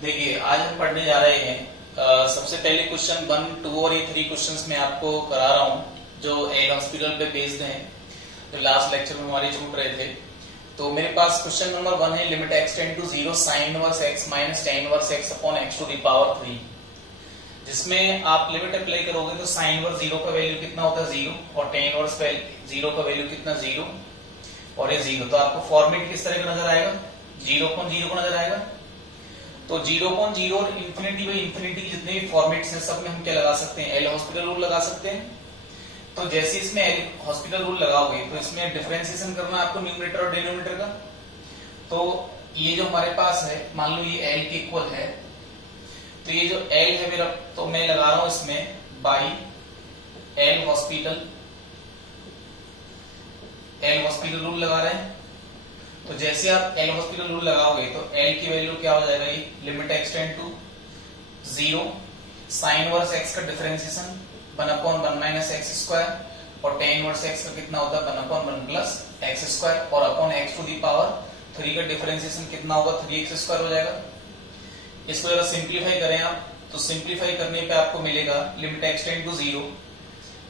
देखिए आज हम पढ़ने जा रहे हैं सबसे पहले क्वेश्चन 1, 2 और ये 3 क्वेश्चंस मैं आपको करा रहा हूँ जो एल हॉस्पिटल पे बेस्ड हैं, जो लास्ट लेक्चर में हमारे छूट रहे थे। तो मेरे पास क्वेश्चन नंबर 1 है limit x tend to 0 sin inverse x minus tan inverse x upon x to the power 3, जिसमें आप लिमिट अप्लाई करोगे तो sin इनवर्स 0 का वैल्यू कितना होता है 0 और tan इनवर्स 0 का वैल्यू कितना 0 और ये 0। तो आपको फॉर्मेट किस तरह का नजर आएगा, 0.0 का नजर आएगा। तो 0.0 और इंफिनिटी बाई इंफिनिटी के जितने भी फॉर्मेट्स हैं सब में हम क्या लगा सकते हैं, एल हॉस्पिटल रूल लगा सकते हैं। तो जैसे इसमें एल हॉस्पिटल रूल लगाओगे तो इसमें डिफरेंशिएशन करना है आपको न्यूमरेटर और डिनोमिनेटर का। तो ये जो हमारे पास है, मान लो ये एल के इक्वल है, तो ये जो एल है मेरा, तो मैं लगा रहा हूं इसमें बाई एल हॉस्पिटल रूल लगा रहे हैं। तो जैसे आप एल हॉस्पिटल रूल लगाओगे तो एल की वैल्यू क्या हो जाएगा, ये limit x tend to 0 sin inverse x का डिफरेंशिएशन 1/1 माइनस एक्स स्क्वायर और tan इनवर्स x का कितना होता है 1/1 प्लस एक्स स्क्वायर और upon x to the power 3 का डिफरेंशिएशन कितना होगा 3x स्क्वायर हो जाएगा। इसको जरा सिंप्लीफाई करें आप, तो सिंप्लीफाई करने पे आपको मिलेगा लिमिट x टेंड टू 0,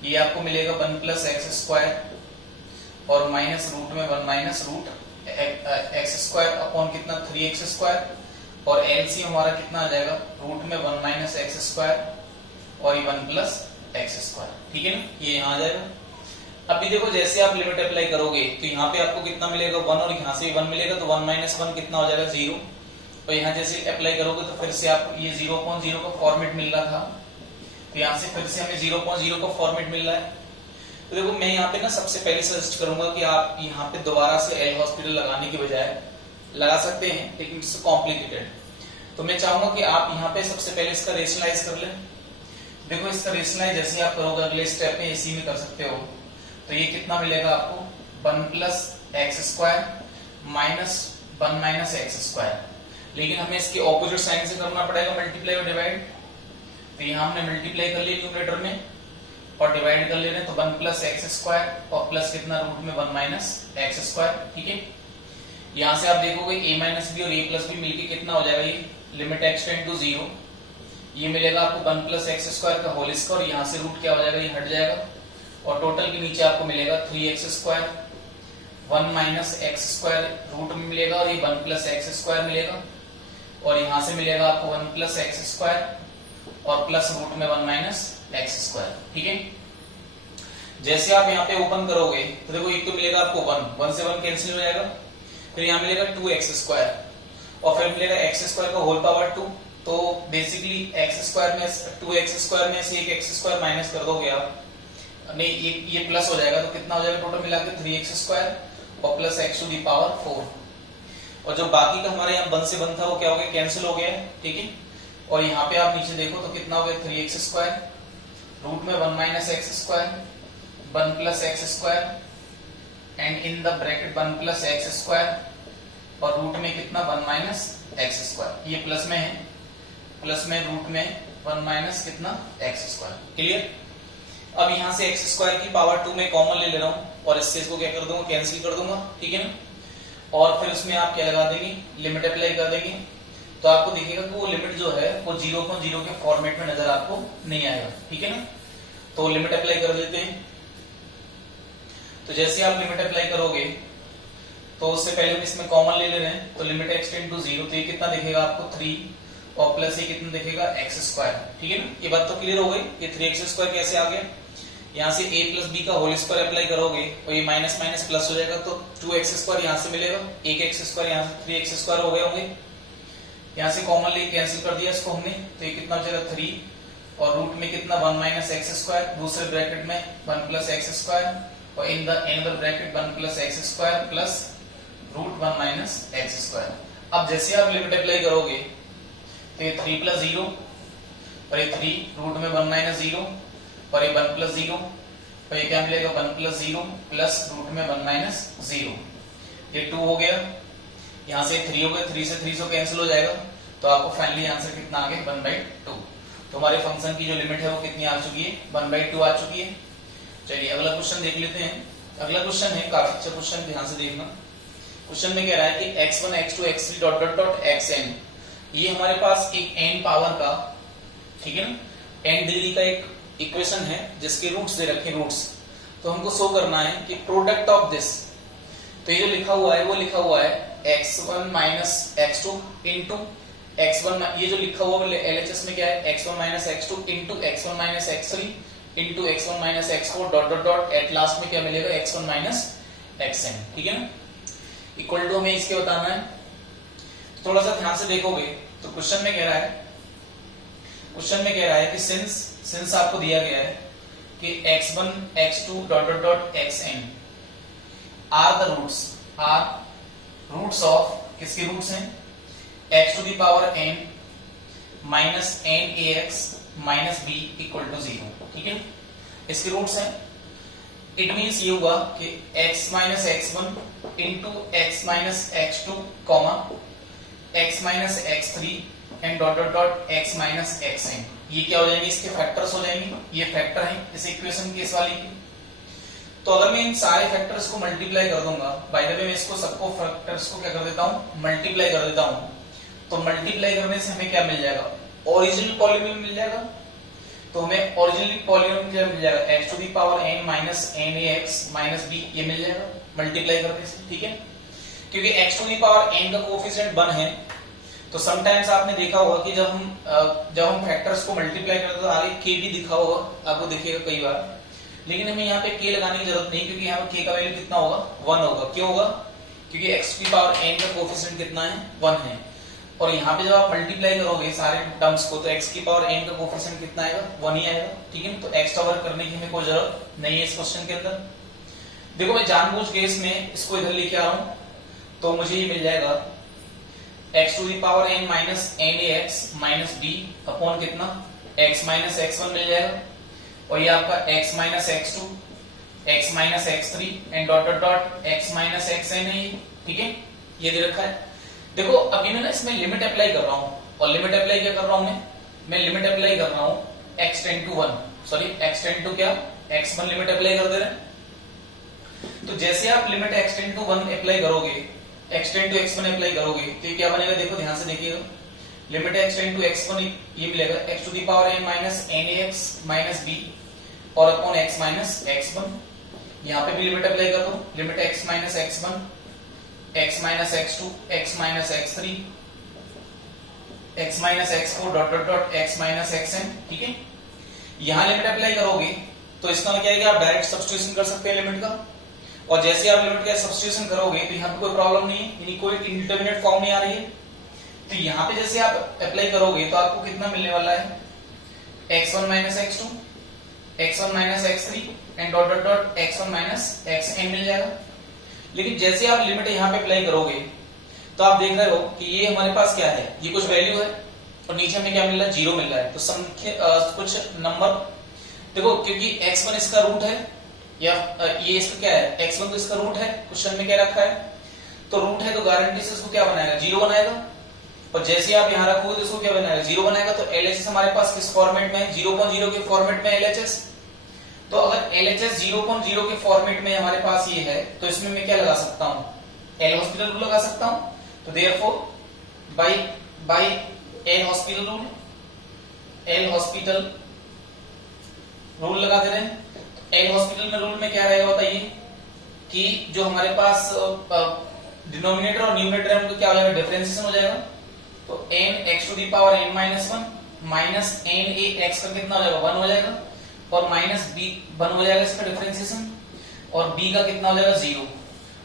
ये आपको मिलेगा 1 प्लस एक्स स्क्वायर और माइनस रूट में 1 minus root x square upon कितना 3x स्क्वायर और एलसीएम हमारा कितना आ जाएगा रूट में 1 माइनस एक्स स्क्वायर और ये 1 प्लस एक्स स्क्वायर, ठीक है ना, ये यहाँ आ जाएगा। अभी देखो जैसे आप लिमिट अप्लाई करोगे तो यहाँ पे आपको कितना मिलेगा 1 और यहाँ से 1 मिलेगा, तो 1 माइनस 1 कितना हो जाएगा 0। और यहाँ जैसे अप्लाई करोगे तो फिर से आपको ये 0.0 का फॉर्मेट मिल रहा था, तो यहाँ से फिर से हमें 0.0 का फॉर्मेट मिल रहा है। तो देखो मैं यहाँ पे ना सबसे पहले सजेस्ट करूंगा कि आप यहाँ पे दोबारा से एल हॉस्पिटल लगाने की बजाय लगा सकते हैं, लेकिन इट्स कॉम्प्लिकेटेड। तो मैं चाहूंगा कि आप यहाँ पे सबसे पहले इसका रेशनलाइज कर लें। देखो इसका रेशनलाइज जैसे आप करोगे अगले स्टेप में इसी में कर सकते हो, तो ये कितना मिलेगा आपको 1 plus x square minus 1 minus x square, लेकिन हमें इसके ऑपोजिट साइन से करना पड़ेगा, मल्टीप्लाई और डिवाइड। तो यहाँ हमने मल्टीप्लाई कर लिया न्यूमरेटर में और डिवाइड कर ले रहे हैं, तो 1 प्लस एक्स स्क्वायर और प्लस कितना रूट में 1 माइनस एक्स स्क्वायर, ठीक है। यहां से आप देखोगे a माइनस बी और a प्लस बी मिलके कितना हो जाएगा, ये लिमिट x टेंड टू 0, ये मिलेगा आपको 1 प्लस एक्स स्क्वायर का होल स्क्वायर, यहाँ से रूट क्या हो जाएगा, ये हट जाएगा और टोटल के नीचे आपको मिलेगा 3x square 1 minus x square root में मिलेगा और ये 1 प्लस एक्स स्क्वायर मिलेगा और यहाँ से मिलेगा आपको 1 प्लस एक्स स्क्वायर और प्लस रूट में 1 माइनस एक्स स्क्वायर, ठीक है। जैसे आप यहाँ पे ओपन करोगे तो देखो एक तो मिलेगा आपको 1 से 1 कैंसिल हो जाएगा, फिर यहाँ मिलेगा 2x स्क्वायर और फिर मिलेगा x स्क्वायर का होल पावर 2। तो बेसिकली x स्क्वायर में 2x स्क्वायर में से एक x स्क्वायर माइनस कर दोगे आप, नहीं ये प्लस हो जाएगा, तो कितना हो जाएगा टोटल मिला के 3x स्क्वायर और plus x to the power 4 और जो बाकी का हमारे यहाँ 1 से 1 था वो क्या हो गया, कैंसिल हो गया, ठीक है। और यहाँ पे आप नीचे देखो तो कितना हो गया 3x स्क्वायर रूट में 1 minus x square 1 plus x square and in the bracket 1 plus x square और रूट में कितना 1 माइनस एक्स स्क्वायर, ये प्लस में है, प्लस में रूट में 1 माइनस कितना एक्स स्क्वायर, क्लियर। अब यहाँ से एक्स स्क्वायर की पावर 2 में कॉमन ले ले रहा हूँ और इससे इसको क्या कर दूंगा, कैंसिल कर दूंगा, ठीक है ना। और फिर उसमें आप क्या लगा देंगे, लिमिट अप्लाई कर देंगे, तो आपको दिखेगा कि वो लिमिट जो है वो 0.0 के फॉर्मेट में नजर आपको नहीं आएगा, ठीक है ना। तो लिमिट अप्लाई कर लेते हैं। तो जैसे आप लिमिट अप्लाई करोगे तो उससे पहले हम इसमें कॉमन ले ले रहे हैं, तो लिमिट x टेंड टू 0, तो ये कितना दिखेगा आपको 3 और प्लस ये कितना दिखेगा एक्स स्क्वायर, ठीक है ना। ये बात तो क्लियर हो गई, ये 3x स्क्वायर कैसे आ गया, यहाँ से a प्लस बी का होल स्क्वायर अप्लाई करोगे और ये माइनस माइनस प्लस हो जाएगा, तो 2x स्क्वायर यहाँ से मिलेगा, एक एक्स स्क्वायर यहाँ से 3x स्क्वायर हो गए होंगे, यहाँ से कॉमन ले कैंसिल कर दिया इसको हमने, तो ये कितना बचेगा 3 और रूट में कितना 1 माइनस एक्स स्क्वायर, दूसरे ब्रैकेट में 1 प्लस एक्स स्क्वायर और in the another bracket 1 plus x square plus root 1 minus x square. अब जैसे आप लिमिट अप्लाई करोगे तो ये 3 प्लस 0 और ये 3 रूट में 1 माइनस 0 और ये 1 प्लस 0 और ये क्या मिलेगा 1 प्लस 0 प्लस रूट में 1 माइनस 0, ये 2 हो गया, यहाँ से 3 हो गया, 3 से 300 कैंसिल हो जाएगा, तो आपको फाइनली आंसर कितना आ गया 1/2। तो हमारे फंक्शन की जो लिमिट है वो कितनी आ चुकी है, 1/2 आ चुकी है। चलिए अगला क्वेश्चन देख लेते हैं। अगला क्वेश्चन है काफी अच्छा क्वेश्चन, ध्यान से देखना। क्वेश्चन में कह रहा है कि x1 x2 x3 dot dot dot xn ये हमारे पास एक n पावर का, ठीक है ना, n डिग्री का एक इक्वेशन है जिसके रूट्स दे रखे, रूट्स। तो हमको शो करना है कि प्रोडक्ट ऑफ दिस, तो ये जो लिखा हुआ है वो लिखा हुआ है x1 minus x2 into x1, ये जो लिखा हुआ है LHS में क्या है, x1 minus x2 into x1 minus x3 into x1 minus x4 dot dot dot, at last में क्या मिलेगा, x1 माइनस xn, ठीक है ना, इक्वल टू हमें इसके बताना है। थोड़ा सा ध्यान से देखोगे तो क्वेश्चन में कह रहा है, क्वेश्चन में कह रहा है कि सिंस आपको दिया गया है कि x1 x2 dot dot dot xn are the roots of, किसके रूट्स हैं, x to the power n minus n ax minus b equal to 0, ठीक है, इसके रूट्स हैं। इट मीन्स ये हुआ कि x minus x1 into x minus x2 comma x minus x3 and dot dot dot x minus xn, ये क्या हो जाएंगे, इसके फैक्टर्स हो जाएंगे, ये फैक्टर हैं इस इक्वेशन की, इस वाली की। तो अगर मैं इन सारे फैक्टर्स को मल्टीप्लाई कर दूंगा, बाय द वे मैं इसको सबको फैक्टर्स को क्या कर देता हूं, मल्टीप्लाई कर देता हूं, तो मल्टीप्लाई करने से हमें क्या मिल जाएगा, ओरिजिनल पॉलिनोमियल मिल जाएगा। तो हमें ओरिजिनल पॉलिनोमियल क्या मिल जाएगा, x to the power n minus nax minus b, ये मिल जाएगा मल्टीप्लाई करने से, ठीक है। क्योंकि x to the power n का कोएफिशिएंट 1 है, तो समटाइम्स आपने देखा होगा कि जब हम फैक्टर्स को मल्टीप्लाई करते हैं तो आगे k भी दिखा होगा, आपको दिखेगा कई बार, लेकिन हमें यहाँ पे k लगाने की जरूरत नहीं, क्योंकि यहाँ पे k का वैल्यू कितना होगा, 1 होगा। क्यों होगा, क्योंकि x की पावर n का कोएफिशिएंट कितना है, 1 है, और यहाँ पे जब आप मल्टीप्लाई करोगे सारे टर्म्स को तो x की पावर n का कोएफिशिएंट कितना आएगा, 1 ही आएगा, ठीक है। तो x का वर्क करने की हमें कोई जरूरत नहीं है इस क्वेश्चन के अंदर। देखो मैं जानबूझ के इसमें इसको इधर लेके आ रहा हूँ, तो मुझे ये मिल जाएगा x to the power n minus nax minus b upon कितना, x माइनस x1 मिल जाएगा, और ये आपका x minus x2 x minus x3 and dot dot dot x minus xn है, ठीक है, ये दे रखा है। देखो अभी मैं ना इसमें लिमिट अप्लाई कर रहा हूं, और लिमिट अप्लाई क्या कर रहा हूं मैं लिमिट अप्लाई कर रहा हूं x tend to 1, sorry x tend to क्या, x1 लिमिट अप्लाई कर दे रहे हैं। तो जैसे आप limit x tend to 1 apply करोगे, x tend to x1 apply करोगे, तो क्या बनेगा, देखो ध्यान से देखिएगा, limit x tend to x1 ये मिलेगा x to the power n minus nax minus b और अपॉन x माइनस x1, यहाँ पे भी लिमिट अप्लाई कर दो, limit x minus x1 x minus x2 x minus x3 x minus x4 dot dot dot x minus xn, ठीक है। यहाँ limit apply करोगे तो इसका मतलब क्या है कि आप डायरेक्ट सब्स्टिट्यूशन कर सकते हैं लिमिट का, और जैसे आप लिमिट का सब्स्टिट्यूशन करोगे तो यहाँ पे कोई प्रॉब्लम नहीं है, यानी कोई इंडिटरमिनेट फॉर्म नहीं आ रही है। तो यहाँ पे जैसे आप अप्लाई करोगे तो आपको कितना मिलने वाला है, x1 minus x2 x1 minus x3 and dot dot dot x1 minus xn मिल जाएगा। लेकिन जैसे आप लिमिट यहाँ पे अप्लाई करोगे तो आप देख रहे हो कि ये हमारे पास क्या है, ये कुछ वैल्यू है और नीचे हमें क्या मिल रहा है, 0 मिल रहा है। तो कुछ नंबर देखो, क्योंकि x1 इसका रूट है, या ये इसका क्या है, x1 तो इसका रूट है, क्वेश्चन में क्या रखा है, तो रूट है तो गारंटी से इसको क्या बनाएगा, 0 बनाएगा। और जैसे आप यहाँ रखोगे तो इसको क्या बनाएगा, 0 बनाएगा। तो LHS हमारे पास किस फॉर्मेट में है, 0.0 के फॉर्मेट में LHS। तो अगर LHS 0.0 के फॉर्मेट में हमारे पास ये है, तो इसमें मैं क्या लगा सकता हूँ, एल हॉस्पिटल रूल लगा सकता हूँ। तो therefore by L hospital rule, L hospital rule लगा दे रहे हैं। तो एल हॉस्पिटल में रूल में क्या रहेगा बताइए, कि जो हमारे पास डिनोमिनेटर और न्यूमरेटर है उनको क्या हो जाएगा, डिफरेंशिएशन हो जाएगा। तो n x to the power n minus 1 minus n a x का कितना हो जाएगा, 1 हो जाएगा, और माइनस b 1 हो जाएगा इसका डिफरेंशिएशन, और b का कितना हो जाएगा, 0,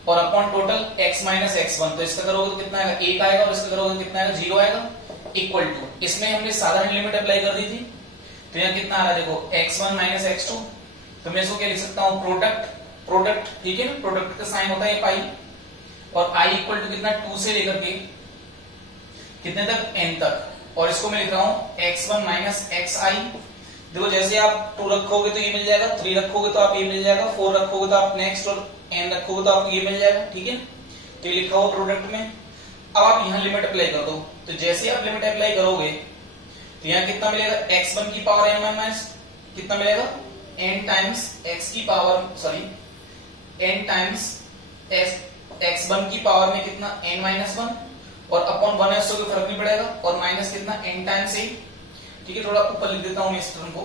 और upon total x minus x1। तो इसका करोगे तो कितना आएगा, 1 आएगा, और इसका करोगे तो कितना आएगा, 0 आएगा, इक्वल टू, इसमें हमने साधारण लिमिट अप्लाई कर दी थी। तो यहाँ कितना आ रहा है देखो, x1 माइनस x2, तो मैं इसको क्या लिख सकता हूँ, प्रोडक्ट, ठीक है ना, प्रोडक्ट का साइन होता है पाई, और i इक्वल टू कितना, 2 से लेकर के कितने तक, n तक, और इसको मैं लिख रहा हूँ x1 माइनस xi। देखो जैसे आप 2 रखोगे तो ये मिल जाएगा, 3 रखोगे तो आप ये मिल जाएगा, 4 रखोगे तो आप नेक्स्ट, और n रखोगे तो आपको ये मिल जाएगा, ठीक है। तो ये लिखा हो प्रोडक्ट में। अब आप यहाँ लिमिट अप्लाई कर दो, तो जैसे आप लिमिट अप्लाई करोगे तो यहाँ कितना मिलेगा, x1 की पावर n माइनस कितना मिलेगा, n टाइम्स x की power, sorry n times x1 की पावर में कितना, n माइनस 1, और अपॉन 1 है उससे कोई फर्क नहीं पड़ेगा, और माइनस कितना n टाइम्स a। ठीक है, थोड़ा ऊपर लिख देता हूं इस टर्म को।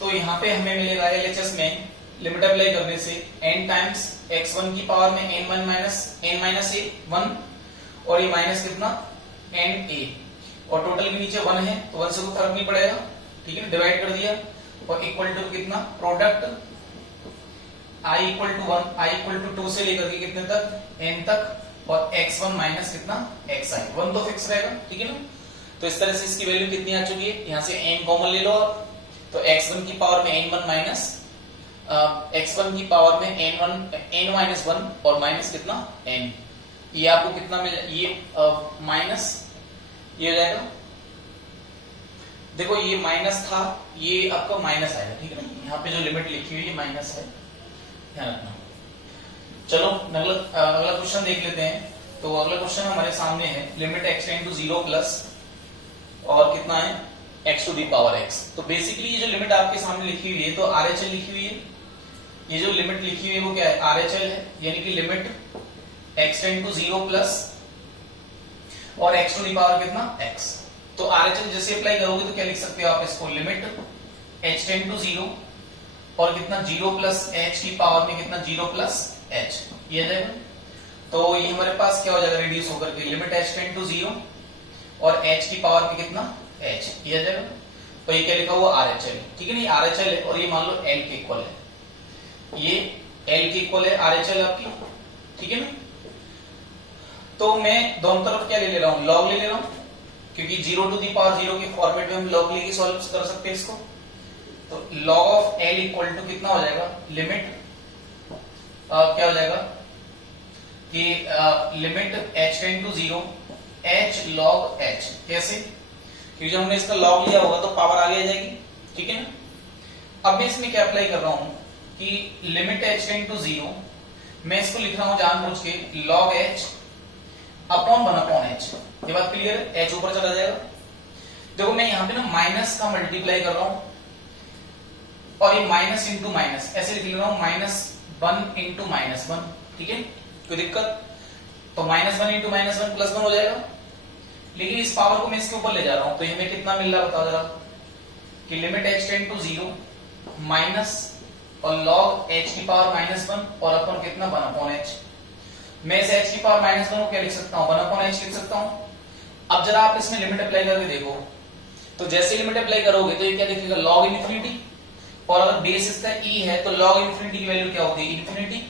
तो यहाँ पे हमें मिलेगा LHS में लिमिट अप्लाई करने से n टाइम्स x1 की पावर में n1 minus n minus a 1, और ये माइनस कितना n a, और टोटल के नीचे 1 है तो 1 से कोई फर्क नहीं पड़ेगा। ठीक है, डिवाइड कर दिया, और इक्वल टू कितना product i equal to 1, i equal to 2 से लेकर के कितने तक n तक, और x1 माइनस कितना xi, 1 तो फिक्स रहेगा। ठीक है ना, तो इस तरह से इसकी वैल्यू कितनी आ चुकी है, यहाँ से n कॉमन ले लो, तो x1 की पावर में n1 माइनस x1 की पावर में n माइनस 1 और माइनस कितना n, ये आपको कितना मिल, ये माइनस ये हो जाएगा, देखो ये माइनस था, ये आपका माइनस आएगा। ठीक है ना, यहाँ पे जो लिमिट लिखी हुई है माइनस है, ध्यान रखना। चलो अगला क्वेश्चन देख लेते हैं। तो अगला क्वेश्चन हमारे सामने है limit x tend to 0 plus और कितना है x to the power x। तो बेसिकली ये जो लिमिट आपके सामने लिखी हुई है तो RHL लिखी हुई है, ये जो लिमिट लिखी हुई है वो क्या है RHL है, यानी कि limit x tend to 0 plus और x टू दी पावर कितना x। तो RHL जैसे अप्लाई करोगे तो क्या लिख सकते हो आप इसको, लिमिट h टेंड टू 0 और कितना 0 प्लस h की पावर में कितना 0 प्लस h, ये आ जाएगा। तो ये हमारे पास क्या हो जाएगा रिड्यूस होकर के लिमिट h टेंड टू 0 और h की पावर पे कितना h, ये आ जाएगा। तो ये क्या लिखा हुआ RHL, ठीक है नहीं RHL है, और ये मान लो L के इक्वल है, ये L के इक्वल है RHL आपकी। ठीक है ना, तो मैं दोनों तरफ क्या ले रहा हूं, लॉग ले रहा हूं, क्योंकि 0 टू दी पावर 0 के फॉर्मेट में हम लॉग लेके सॉल्व कर सकते हैं इसको। तो log of L equal to कितना हो जाएगा, लिमिट क्या हो जाएगा कि limit h tend to 0 h log h, कैसे, क्योंकि जब हमने इसका लॉग लिया होगा तो पावर आगे आ जाएगी। ठीक है ना, अब मैं इसमें क्या अप्लाई कर रहा हूं कि लिमिट h टेंड टू 0, मैं इसको लिख रहा हूं जानबूझ के log h upon 1 upon h। ये बात क्लियर है, h ऊपर चला जाएगा। देखो मैं यहाँ पे ना माइनस का मल्टीप्लाई कर रहा हूं, और ये माइनस इंटू माइनस ऐसे लिख रहा हूं, माइनस 1 इंटू माइनस 1। ठीक है, कोई दिक्कत, तो माइनस 1 इंटू माइनस 1 प्लस 1 हो जाएगा, लेकिन इस पावर को मैं इसके ऊपर ले जा रहा हूं, तो ये हमें कितना मिल रहा है बताओ जरा, कि limit h tend to 0 minus और log h की पावर माइनस 1 और अपन कितना 1 अपॉन h। मैं इस h की पावर माइनस 1 को क्या लिख सकता हूं, 1 अपॉन h लिख सकता हूं। अब जरा आप इसमें लिमिट अप्लाई करके देखो, तो जैसे लिमिट अप्लाई करोगे तो ये क्या दिखेगा, log इन्फिनिटी, और अगर बेस इसका e है तो log इन्फिनिटी की वैल्यू क्या होती है, इन्फिनिटी,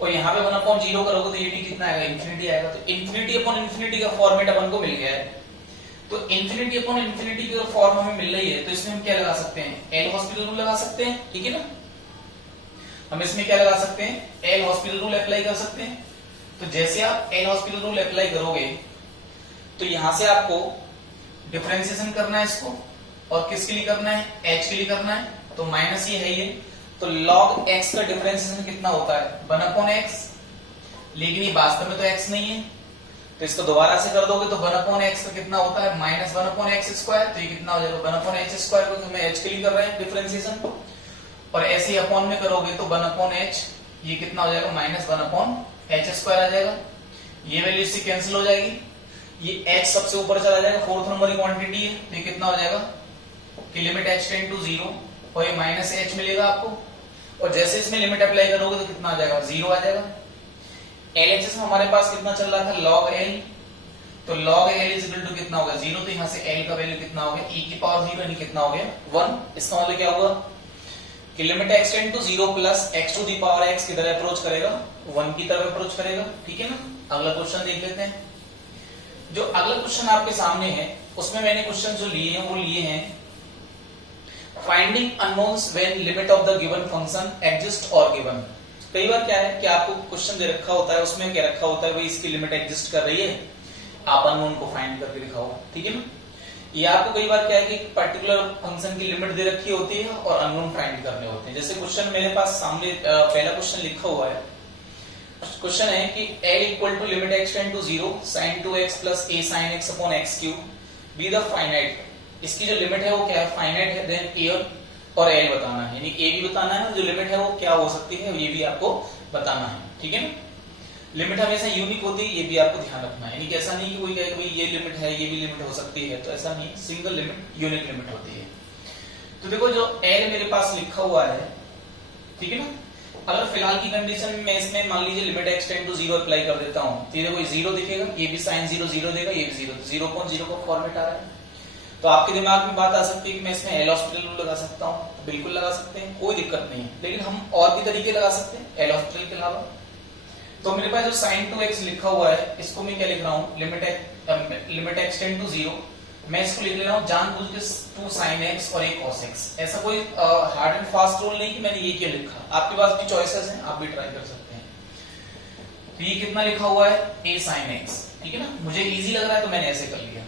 और यहाँ पे 1 अपॉन 0 करोगे तो ये भी कितना आएगा, इन्फिनिटी आएगा। तो इन्फिनिटी अपॉन इन्फिनिटी का फॉर्मेट अपन को मिल गया है। तो इन्फिनिटी अपॉन इन्फिनिटी की फॉर्म हमें मिल रही है, तो इसमें हम क्या लगा सकते हैं, एल हॉस्पिटल रूल लगा सकते हैं। ठीक है ना, हम इसमें क्या लगा सकते हैं, एल हॉस्पिटल रूल अप्लाई कर सकते हैं। तो जैसे आप एल हॉस्पिटल रूल अप्लाई करोगे तो यहां से आपको डिफरेंशिएशन करना है इसको, और किसके लिए करना है, एच के लिए करना है। तो माइनस ये है ये, तो log x का डिफरेंशिएशन कितना होता है 1 अपॉन x, लेकिन ये वास्तव में तो x नहीं है, तो इसको दोबारा से कर दोगे तो 1 अपॉन x का कितना होता है माइनस 1 अपॉन x स्क्वायर, तो ये कितना हो जाएगा 1 अपॉन h स्क्वायर, को हमें h के लिए कर रहे हैं डिफरेंशिएशन, और ऐसे ही अपॉन में करोगे तो 1 अपॉन h, ये कितना हो जाएगा माइनस 1 अपॉन h स्क्वायर आ जाएगा। ये वैल्यू इससे कैंसिल हो जाएगी, ये h सबसे ऊपर चला जाएगा, फोर्थ नंबर की क्वांटिटी है, तो ये कितना हो जाएगा कि लिमिट h टेंड टू 0 और ये माइनस h मिलेगा आपको, और जैसे इसमें लिमिट अप्लाई करोगे तो कितना आ जाएगा 0 आ जाएगा। LHS में हमारे पास कितना चल रहा था log L, तो log L is equal to कितना होगा 0, तो यहाँ से L का वैल्यू कितना हो गया e की पावर 0 यानी कितना हो गया 1। इसका मतलब क्या होगा कि limit x tend to 0 plus x to the power x किधर अप्रोच करेगा, 1 की तरफ अप्रोच करेगा। ठीक है ना, अगला क्वेश्चन देख लेते हैं। जो अगला क्वेश्चन आपके सामने है उसमें मैंने क्वेश्चन जो लिए हैं वो लिए हैं finding unknowns when limit of the given function exist और गिवन। कई बार क्या है कि आपको क्वेश्चन दे रखा होता है, उसमें क्या रखा होता है भाई इसकी लिमिट एग्जिस्ट कर रही है, आप अननोन को फाइंड करके दिखाओ। ठीक है ना, ये आपको कई बार क्या है कि पर्टिकुलर फंक्शन की लिमिट दे रखी होती है और अननोन फाइंड करने होते हैं। जैसे क्वेश्चन मेरे पास सामने पहला क्वेश्चन लिखा हुआ है, क्वेश्चन है कि L equal to limit x tend to 0 sin 2x plus a sin x upon x cube be the finite. इसकी जो लिमिट है वो क्या है, फाइनाइट है, देन a और L बताना है, यानी a भी बताना है ना, जो लिमिट है वो क्या हो सकती है ये भी आपको बताना है। ठीक है ना, लिमिट हमेशा यूनिक होती है, ये भी आपको ध्यान रखना है। यानी कि ऐसा नहीं कि कोई कहे कि ये लिमिट है, ये भी लिमिट हो सकती है, तो ऐसा नहीं, सिंगल लिमिट यूनिक लिमिट होती है। तो देखो जो एल मेरे पास लिखा हुआ है, ठीक है ना, अगर फिलहाल की कंडीशन में इसमें मान लीजिए limit x tend to 0 apply कर देता हूं, तो ये देखो 0 दिखेगा, ये भी साइन 0 0 देगा, ये भी 0 0.0 का फॉर्मेट आ रहा है। तो आपके दिमाग में बात आ सकती है कि मैं इसमें एल हॉस्पिटल रूल लगा सकता हूं, तो बिल्कुल लगा सकते हैं, कोई दिक्कत नहीं है। लेकिन हम और भी तरीके लगा सकते हैं एल हॉस्पिटल के अलावा। तो मेरे पास जो sin 2x लिखा हुआ है, इसको मैं क्या लिख रहा हूं, लिमिट x टेंड टू 0, मैं इसको लिख ले रहा हूं जानबूझ के 2 sin x और 1 cos x। ऐसा कोई हार्ड एंड फास्ट रूल नहीं कि मैंने ये क्यों लिखा, आपके पास भी चॉइसेस हैं, आप भी ट्राई कर सकते हैं। तो ये कितना लिखा हुआ है, a sin x, ठीक है ना, मुझे इजी लग रहा है तो मैंने ऐसे कर लिया।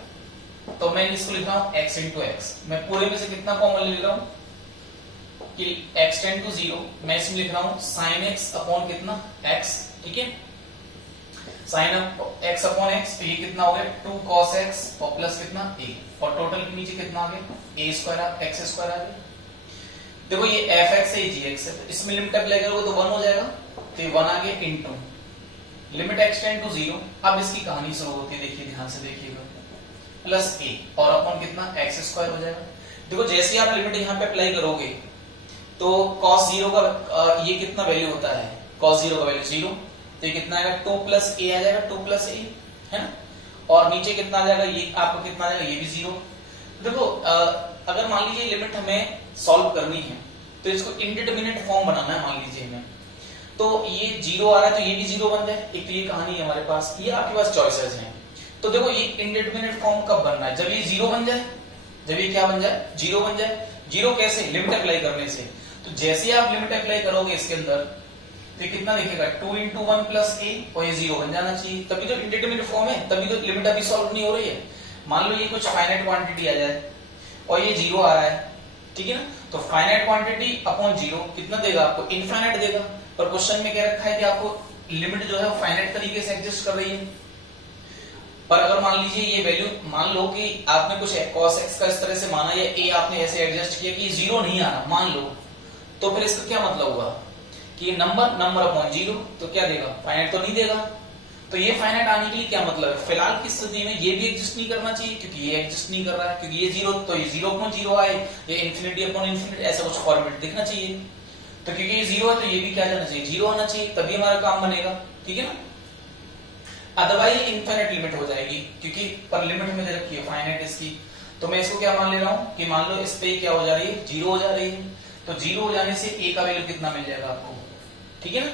तो मैं इसको लिख रहा हूं x into x, मैं पूरे में से कितना कॉमन लिख रहा हूं कि x टेंड टू 0, मैं इसमें लिख रहा हूं sin x अपॉन कितना x, ठीक है, साइन x अपॉन x, तो ये कितना हो गया 2 cos x और प्लस कितना a, और टोटल के नीचे कितना आ गया a स्क्वायर x स्क्वायर आ गया। देखो ये fx है, ये gx है, तो इसमें लिमिट अप्लाई करोगे तो 1 हो जाएगा, तो ये 1 आ गया into limit x tend to 0। अब इसकी कहानी शुरू होती है, देखिए ध्यान से देखिएगा, प्लस a और अपॉन कितना x स्क्वायर हो जाएगा। देखो जैसे आप लिमिट यहाँ पे अप्लाई करोगे तो cos 0 का ये कितना वैल्यू होता है, cos 0 का वैल्यू 0, तो ये कितना आएगा 2 प्लस a आ जाएगा, 2 प्लस a है ना, और नीचे कितना आ जाएगा, ये आपको कितना आ जाएगा, ये भी 0। देखो अगर मान लीजिए लिमिट हमें सॉल्व करनी है तो इसको इंडिटरमिनेट फॉर्म बनाना है, मान लीजिए हमें, तो ये 0 आ रहा है तो ये भी 0 बन जाए, एक तो ये कहानी है हमारे पास, ये आपके पास चॉइसेस हैं। तो देखो ये इंडिटरमिनेट फॉर्म कब बनना है, जब ये 0 बन जाए, जब ये क्या बन जाए, 0 बन जाए। 0 कैसे, लिमिट अप्लाई करने से। तो जैसे आप लिमिट अप्लाई करोगे इसके अंदर, तो कितना दिखेगा 2 into 1 plus a, और ये 0 बन जाना चाहिए, तभी तो इंडिटरमिनेट फॉर्म है, तभी तो लिमिट अभी सॉल्व नहीं हो रही है। मान लो ये कुछ फाइनाइट क्वांटिटी आ जाए और ये 0 आ रहा है, ठीक है ना, तो फाइनाइट क्वांटिटी अपॉन 0 कितना देगा आपको, इनफाइनाइट देगा। पर क्वेश्चन में क्या रखा है कि आपको लिमिट जो है वो फाइनाइट तरीके से एग्जिस्ट कर रही है। पर अगर मान लीजिए ये वैल्यू, मान लो कि आपने कुछ cos x का इस तरह से माना, या a आपने ऐसे एडजस्ट किया कि 0 नहीं आ रहा, मान लो, तो फिर इसका क्या मतलब हुआ कि नंबर अपॉन 0, तो क्या देगा, फाइनाइट तो नहीं देगा। तो ये फाइनाइट आने के लिए क्या मतलब है, फिलहाल की स्थिति में ये भी एग्जिस्ट नहीं करना चाहिए, क्योंकि ये एग्जिस्ट नहीं कर रहा है, क्योंकि ये 0, तो ये 0.0 आए, ये इन्फिनिटी अपॉन इन्फिनिटी, ऐसा कुछ फॉर्मेट दिखना चाहिए। तो क्योंकि ये 0 है तो ये भी क्या जाना चाहिए, 0 आना चाहिए, तभी हमारा काम बनेगा, ठीक है ना। अदरवाइज इनफाइनाइट लिमिट हो जाएगी, क्योंकि पर लिमिट हमें दे रखी है फाइनाइट इसकी। तो मैं इसको क्या मान ले रहा हूं कि मान लो इस पे क्या हो जा रही है, 0 हो जा रही है, तो 0 हो जाने से a का वैल्यू कितना मिल जाएगा आपको, ठीक है ना।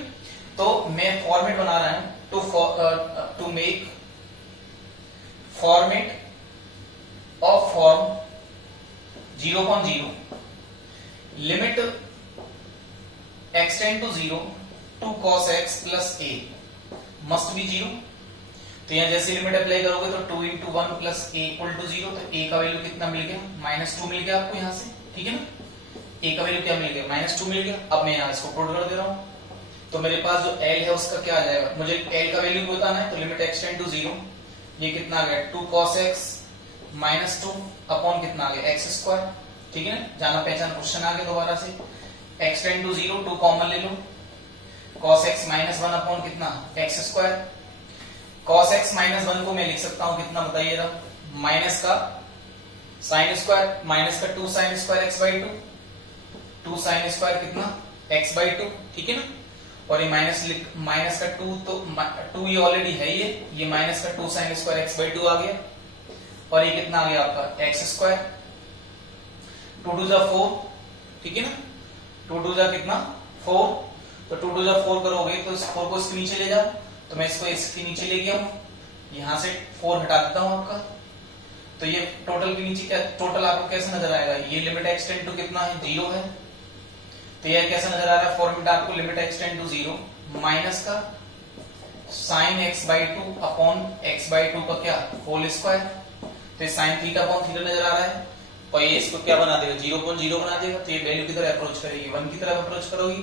तो मैं फॉर्मेट बना रहा हूं to make format of form 0.0 limit x tend to 0 2 cos x plus a must be 0। तो यहां जैसे लिमिट अप्लाई करोगे तो 2 into 1 plus a equal to 0, तो a का वैल्यू कितना मिल गया, -2 मिल गया आपको यहां से, ठीक है ना। a का वैल्यू क्या मिल गया, -2 मिल गया। अब मैं यहां इसको पुट कर दे रहा हूं, तो मेरे पास जो l है उसका क्या आ जाएगा, मुझे l का वैल्यू बताना है, तो लिमिट x टेंड टू 0, ये कितना आ गया 2 cos x -2 अपॉन कितना आ गया x स्क्वायर, ठीक है ना। जाना पहचान क्वेश्चन आ गया दोबारा से, x टेंड टू 0 2 कॉमन ले लो, cos x -1 अपॉन कितना x स्क्वायर। cos x -1 को मैं लिख सकता हूं कितना बताइएगा, माइनस का sin स्क्वायर माइनस का 2 sin square x/2, 2 sin square कितना x/2, ठीक है ना। और ये माइनस का 2, तो 2 ये ऑलरेडी है, ये माइनस का 2 sin स्क्वायर x/2 आ गया, और ये कितना आ गया आपका x स्क्वायर, 2 2 जा 4, ठीक है ना, 2 2 जा कितना 4, तो 2 2 जा 4 करोगे तो इस 4 को इसके नीचे ले जाओ, तो मैं इसको इसके नीचे ले गया हूं, यहां से 4 हटा देता हूं आपका, तो ये टोटल के नीचे क्या, टोटल आपको कैसा नजर आएगा, ये लिमिट x टेंड टू कितना है 0 है, तो ये कैसा नजर आ रहा है फॉर्मेट आपको, limit x tend to 0 minus का sin x/2 अपॉन x/2 का क्या होल स्क्वायर, तो ये sin थीटा अपॉन थीटा नजर आ रहा है, और ये इसको क्या बना देगा 0.0 बना देगा, तो ये वैल्यू की तरफ अप्रोच करेगी, 1 की तरफ अप्रोच करोगी,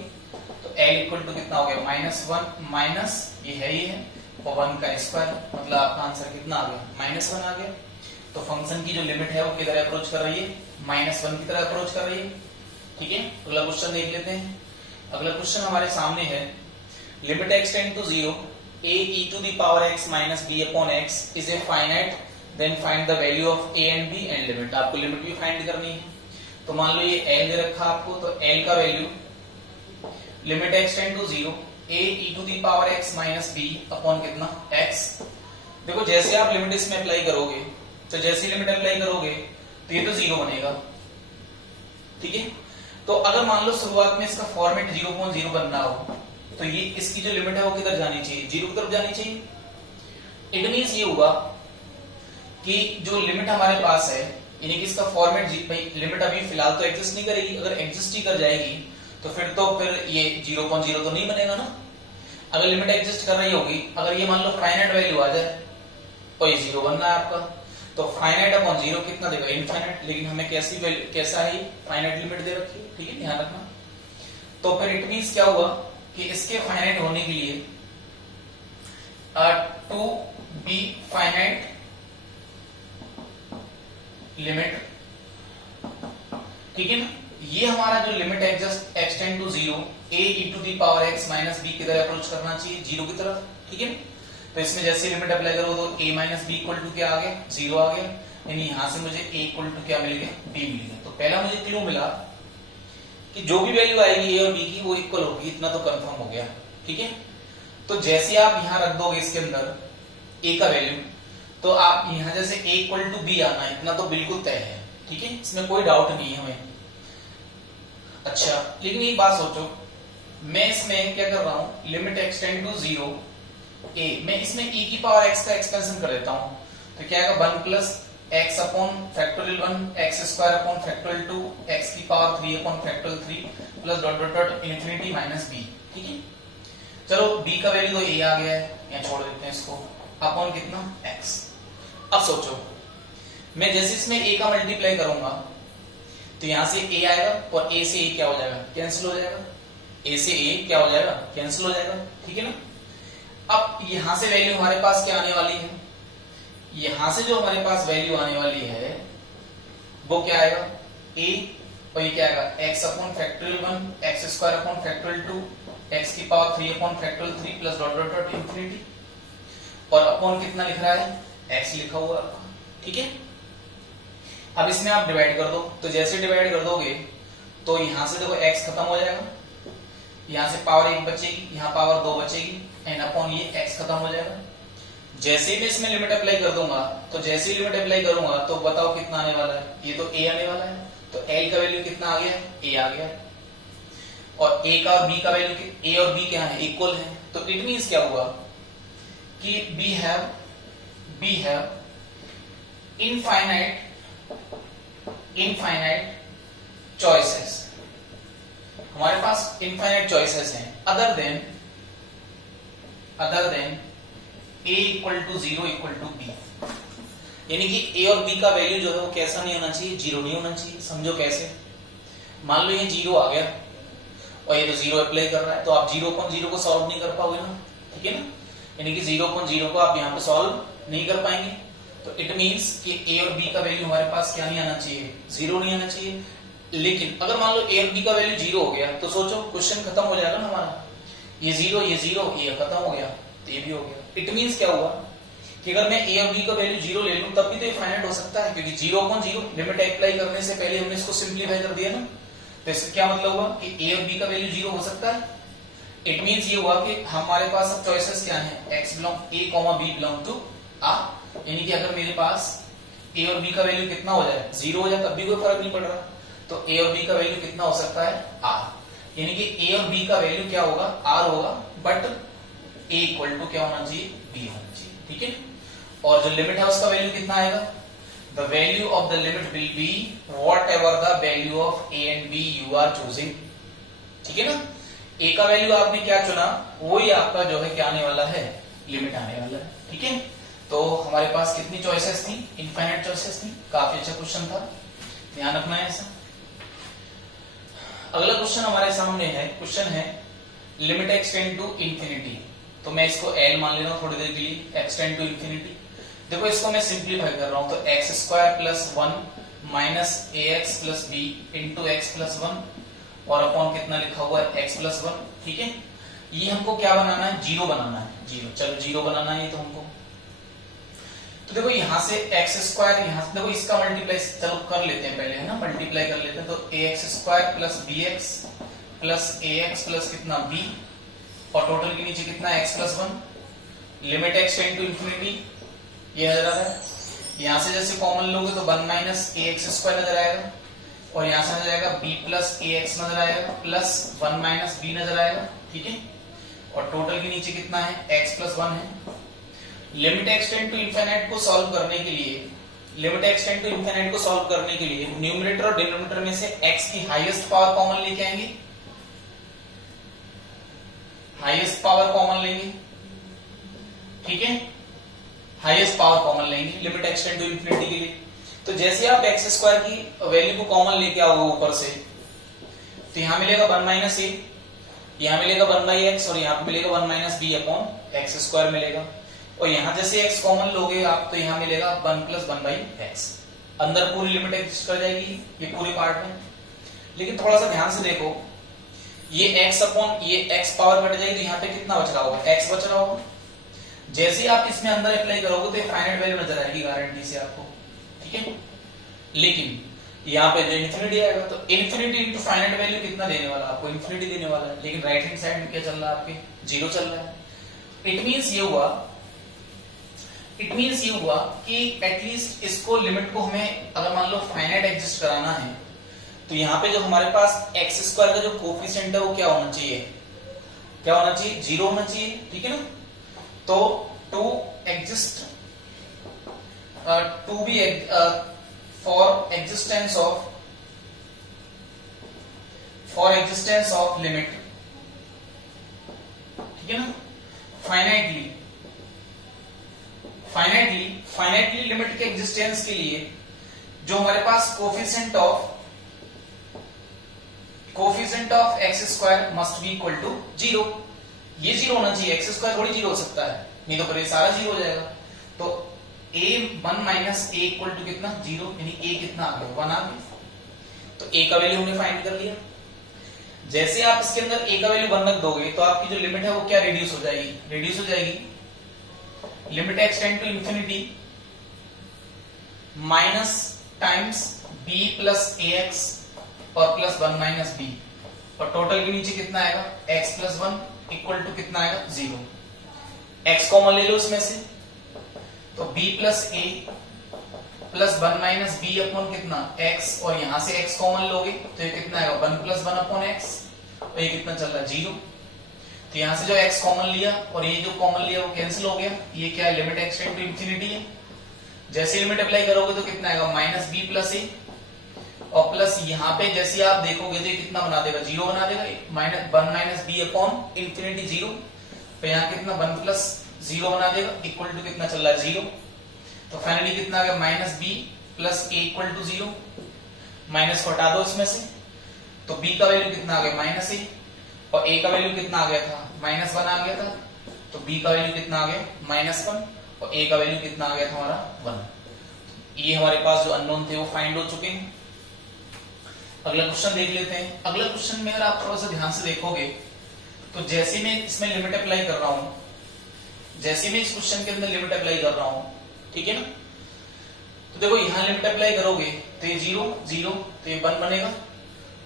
तो l इक्वल टू कितना हो गया -1 माइनस ये है और 1 का स्क्वायर, मतलब आपका आंसर कितना आ गया -1 आ गया। तो फंक्शन की जो लिमिट है वो किधर अप्रोच कर रही है, -1 की तरफ अप्रोच कर रही है, ठीक है। अगला क्वेश्चन देख लेते हैं। अगला क्वेश्चन हमारे सामने है, limit x tend to 0 a e to the power x minus b upon x is a finite, then find the value of a and b and limit। आपको लिमिट भी फाइंड करनी है। तो मान लो ये l दे रखा आपको, तो l का value limit x tend to 0 a e to the power x minus b upon कितना x। देखो जैसे आप लिमिट इसमें अप्लाई करोगे, तो जैसी लिमिट अप्लाई करोगे तो ये तो 0 बनेगा, ठीक है। तो अगर मान लो शुरुआत में इसका फॉर्मेट 0.0 बनना हो, तो ये इसकी जो लिमिट है वो किधर जानी चाहिए, 0 की तरफ जानी चाहिए। इट मींस ये होगा कि जो लिमिट हमारे पास है, यानी कि इसका फॉर्मेट, भाई लिमिट अभी फिलहाल तो एग्जिस्ट नहीं करेगी, अगर एग्जिस्ट ही कर जाएगी तो फिर ये 0.0 तो नहीं बनेगा ना। अगर लिमिट एग्जिस्ट कर रही होगी, अगर ये मान लो फाइनाइट वैल्यू आ जाए और ये 0 बनना है आपका, तो फाइनाइट अपॉन 0 कितना देगा, इनफाइनाइट। लेकिन हमें कैसी वैल्यू, कैसा है, फाइनाइट लिमिट दे रखी है, ठीक है, ध्यान रखना। तो फिर इट मींस क्या हुआ कि इसके फाइनाइट होने के लिए टू बी फाइनाइट लिमिट, ठीक है ना। ये हमारा जो limit x tend to 0 a e to the power x minus b की तरह अप्रोच करना चाहिए, 0 की तरफ, ठीक है। तो इसमें जैसे लिमिट अप्लाई करो तो a minus b equal to क्या आ गया, 0 आ गया, यानी यहां से मुझे a इक्वल टू क्या मिल गया, b मिल गया। तो पहला मुझे क्लू मिला कि जो भी वैल्यू आएगी a और b की वो इक्वल होगी, इतना तो कंफर्म हो गया, ठीक है। तो जैसे आप यहां रख दोगे इसके अंदर a का वैल्यू, तो आप यहां जैसे a इक्वल टू b आना है, इतना तो बिल्कुल तय है, ठीक है, इसमें कोई डाउट नहीं है हमें। अच्छा, लेकिन एक बात सोचो, मैं इसमें क्या कर रहा हूं, लिमिट एक्सटेंड टू 0 a, मैं इसमें e की पावर x का एक्सपेंशन कर देता हूं, तो क्या आएगा 1 plus x upon factorial 1 x square upon factorial 2 x की power 3 upon factorial 3 plus dot dot dot infinity minus b, ठीक है। चलो b का वैल्यू तो a आ गया है, यहाँ छोड़ देते हैं इसको, अपॉन कितना x। अब सोचो, मैं जैसे इसमें a का मल्टीप्लाई करूंगा तो यहां से a आएगा और a से a क्या हो जाएगा, कैंसिल हो जाएगा, a से a क्या हो जाएगा, कैंसिल हो जाएगा, ठीक है ना। अब यहां से वैल्यू हमारे पास क्या आने वाली है, यहां से जो हमारे पास वैल्यू आने वाली है वो क्या आएगा, a, और ये क्या आएगा x upon factorial 1 x square upon factorial 2 x की power 3 upon factorial 3 plus dot dot dot infinity, और अपॉन कितना लिख रहा है, x लिखा हुआ, ठीक है। अब इसमें आप डिवाइड कर दो, तो जैसे डिवाइड कर दोगे तो यहां से देखो x खत्म हो जाएगा, यहां से पावर 1 बचेगी, यहां पावर 2 बचेगी, एंड अपॉन ये x खत्म हो जाएगा। जैसे ही मैं इसमें लिमिट अप्लाई कर दूंगा, तो जैसे ही लिमिट अप्लाई करूंगा तो बताओ कितना आने वाला है, ये तो a आने वाला है, तो l का वैल्यू कितना आ गया, a आ गया, और a का और b का वैल्यू, a और b क्या है, इक्वल है। तो इट मींस क्या हुआ कि we have infinite choices, हमारे पास infinite choices हैं other than a equal to 0 equal to b, यानी कि a और b का वैल्यू जो है वो कैसा नहीं होना चाहिए, 0 नहीं होना चाहिए। समझो कैसे, मान लो ये 0 आ गया और ये तो 0 अप्लाई कर रहा है, तो आप 0.0 को सॉल्व नहीं कर पाओगे ना, ठीक है ना, यानी कि 0.0 को आप यहाँ पे सॉल्व नहीं कर पाएंगे। तो इट मींस कि a और b का वैल्यू हमारे पास क्या नहीं आना चाहिए, 0 नहीं आना चाहिए। लेकिन अगर मान लो a और b का वैल्यू 0 हो गया तो सोचो क्वेश्चन खत्म हो जाएगा ना हमारा, ये 0 ये खत्म हो गया, तो ये भी हो गया। इट मींस क्या हुआ कि अगर मैं a और b का वैल्यू 0 ले लूं तब भी तो ये फाइनाइट हो सकता है, क्योंकि 0.0 लिमिट अप्लाई करने से पहले हमने इसको सिंपलीफाई कर दिया ना। तो इसका क्या मतलब हुआ कि a और b का वैल्यू 0 हो सकता है। इट मींस ये हुआ कि हमारे पास अब चॉइसेस क्या हैं, x belong a, b belong to r, यानी कि अगर मेरे पास a और b का वैल्यू कितना हो जाए, 0 हो जाए तब भी कोई फर्क नहीं पड़ रहा, तो a और b का वैल्यू कितना हो सकता है, r, यानी कि a और b का वैल्यू क्या होगा, r होगा, बट a इक्वल टू क्या होना चाहिए, b होना चाहिए, ठीक है। और जो लिमिट है उसका वैल्यू कितना आएगा, the value of the limit will be whatever the value of a and b you are choosing, ठीक है ना। a का वैल्यू आपने क्या चुना, वही आपका जो है क्या आने वाला है, लिमिट आने वाला है, ठीक है। तो हमारे पास कितनी चॉइसेस थी, इनफाइनाइट चॉइसेस थी। काफी अच्छा क्वेश्चन था, ध्यान रखना है ऐसा। अगला क्वेश्चन हमारे सामने है, क्वेश्चन है लिमिट एक्सटेंड टू इंफिनिटी। तो मैं इसको L मान ले रहा हूं थोड़ी देर के लिए, एक्सटेंड टू इंफिनिटी। देखो इसको मैं सिंप्लीफाई कर रहा हूं, तो x square plus 1 minus ax plus b into x plus 1 और अपॉन कितना लिखा हुआ है, x प्लस 1, ठीक है। ये हमको क्या बनाना है, 0 बनाना है। जीरो। चलो जीरो बनाना है तो हमको, तो देखो यहां से एक्स स्क्वायर, यहां से देखो इसका मल्टीप्लाई चलो कर लेते हैं पहले, है ना, मल्टीप्लाई कर लेते हैं। तो a x square plus b x plus a x plus कितना बी, और टोटल के नीचे कितना x plus one, limit x tend to infinity, ये नजर आ रहा है। यहां से जैसे कॉमन लोगे तो वन माइनस ए एक्स स्क्वायर नजर आएगा, और यहां से नजर आएगा बी प्लस ए एक्स नजर आएगा, प्लस वन माइनस बी नजर आएगा, ठीक है। और टोटल के नीचे कितना है एक्स प्लस वन है। Limit x tend to infinite को सॉल्व करने के लिए, limit x tend to infinite को सॉल्व करने के लिए न्यूमरेटर और डिनोमिनेटर में से x की हाईएस्ट पावर कॉमन लेके आएंगे, हाईएस्ट पावर कॉमन लेंगे, ठीक है, हाईएस्ट पावर कॉमन लेंगे limit x tend to infinity के लिए। तो जैसे आप एक्स स्क्वायर की वैल्यू को कॉमन लेके आओगे ऊपर से, तो यहां मिलेगा वन माइनस ए, यहां मिलेगा वन बाई एक्स, और यहां पे मिलेगा one minus B upon x square मिलेगा। और यहां जैसे x कॉमन लोगे आप तो यहां मिलेगा one plus one by x, अंदर पूरी लिमिट एग्जिस्ट कर जाएगी ये पूरे पार्ट में। लेकिन थोड़ा सा ध्यान से देखो, ये x अपॉन ये x पावर कट जाएगी, तो यहाँ पे कितना बच रहा होगा, x बच रहा होगा। जैसे आप इसमें अंदर अप्लाई करोगे तो फाइनाइट वैल्यू नजर आएगी गारंटी से आपको, ठीक है। लेकिन यहाँ पे जो इन्फिनिटी आएगा तो इन्फिनिटी इंटू फाइनाइट वैल्यू कितना देने वाला आपको, इन्फिनिटी देने वाला है। लेकिन राइट हैंड साइड में क्या चल रहा है आपके, जीरो चल रहा है। इट मींस ये हुआ कि एटलीस्ट इसको लिमिट को हमें अगर मान लो फाइनाइट एग्जिस्ट कराना है, तो यहाँ पे जो हमारे पास एक्स स्क्वायर का जो कोफिशिएंट है वो क्या होना चाहिए, क्या होना चाहिए, जीरो होना चाहिए, ठीक है ना। तो to exist to be for existence of limit, ठीक है ना, फाइनाइटली लिमिट के एग्जिस्टेंस के लिए जो हमारे पास coefficient of x square must be equal to zero, ये जीरो होना चाहिए, एक्स स्क्वायर थोड़ी जीरो हो सकता है, नहीं तो फिर ये सारा जीरो हो जाएगा। तो a one minus a equal to कितना, जीरो, यानी a कितना आ गया, वन आ गया। तो a का वैल्यू हमने फाइंड कर लिया। जैसे आप इसके अंदर a का वैल्यू वन रख दोगे तो आपकी जो लिमिट है वो क्या रिड्यूस हो जाएगी, limit x tend to infinity minus times b plus a x और प्लस वन माइनस बी, और टोटल के नीचे कितना आएगा x plus one equal to कितना आएगा, जीरो। x कॉमन ले लो इसमें से, तो b प्लस ए plus one minus B upon कितना x, और यहां से x कॉमन लोगे तो ये कितना आएगा one plus one upon x, और ये कितना चल रहा है, जीरो। तो यहां से जो x कॉमन लिया और ये जो कॉमन लिया वो कैंसिल हो गया, ये क्या है, limit x tend to infinity है। जैसे लिमिट अप्लाई करोगे तो कितना आएगा, माइनस बी प्लस ए, और प्लस यहाँ पे जैसे आप देखोगे तो ये कितना बना देगा, जीरो बना देगा, minus one minus B upon infinity zero, तो यहाँ कितना वन प्लस जीरो बना देगा इक्वल टू कितना चल रहा है, जीरो। तो फाइनली कितना आ गया, minus B plus A equal to zero, minus को हटा दो इसमें से, तो b का वैल्यू कितना आ गया, माइनस ए, और a का वैल्यू कितना आ गया था, माइनस वन आ गया था, तो b का वैल्यू कितना आ गया, माइनस वन, और a का वैल्यू कितना आ गया था हमारा, वन। ये हमारे पास जो अननोन थे वो फाइंड हो चुके हैं। अगला क्वेश्चन देख लेते हैं। अगला क्वेश्चन में अगर आप थोड़ा सा ध्यान से देखोगे तो जैसे मैं इसमें लिमिट अप्लाई कर रहा हूं, जैसे मैं इस क्वेश्चन के अंदर लिमिट अप्लाई कर रहा हूं, ठीक है ना, तो देखो यहां लिमिट अप्लाई करोगे तो ये जीरो जीरो, तो ये वन बनेगा,